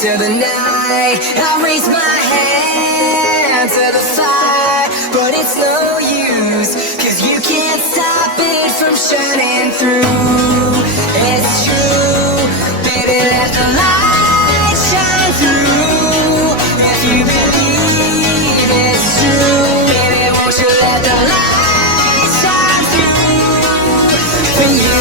into the night. I raise my hand to the fire, but it's no use, 'cause you can't stop it from shining through. It's true, baby, let the light shine through. If you believe it's true, baby, won't you let the light shine through for you.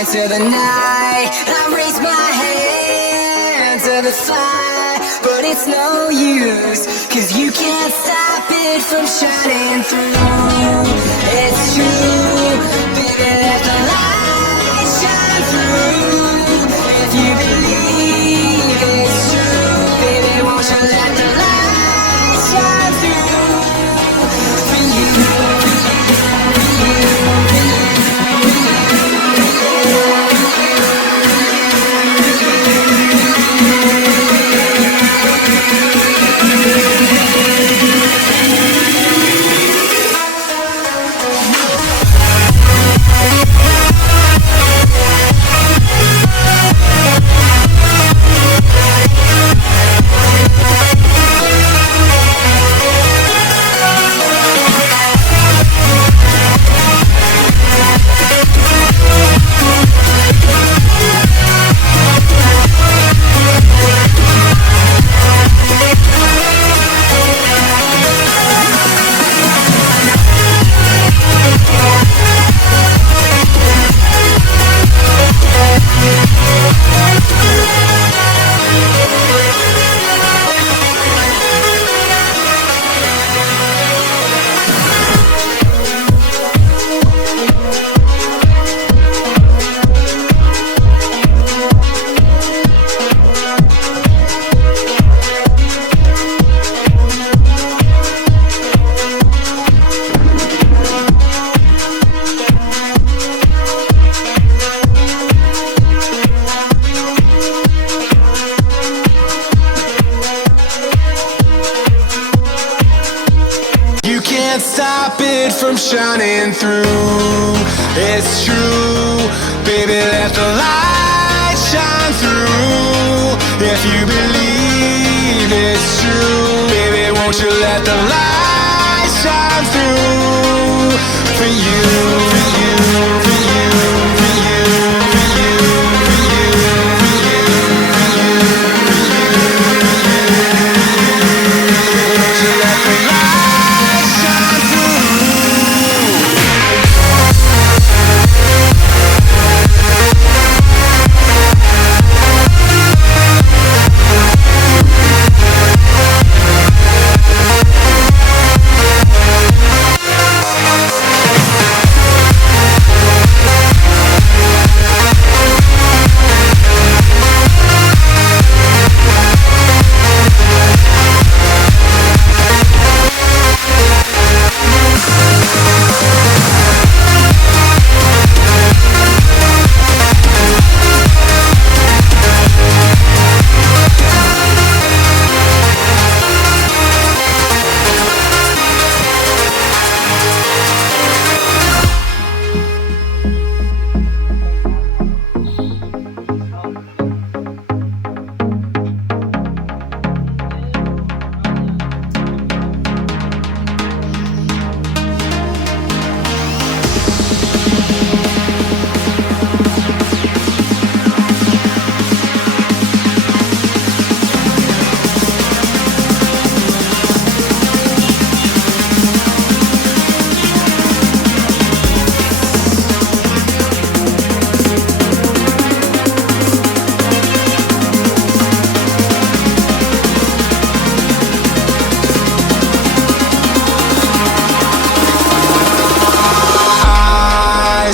Into the night, I raise my hand to the fire, but it's no use, 'cause you can't stop it from shining through. It's true, baby, let the light shine through. If you believe it's true, baby, won't you let the light shine through for you. Stop it from shining through. It's true, baby, let the light shine through. If you believe it's true, baby, won't you let the light shine through for you, for you, for you, for you, for you, for you, for you, won't you let the light shine through.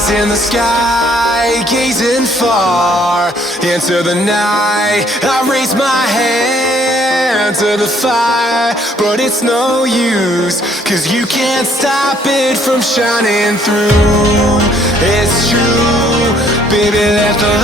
Eyes in the sky, gazing far into the night. I raise my hand to the fire, but it's no use, 'cause you can't stop it from shining through. It's true, baby, let the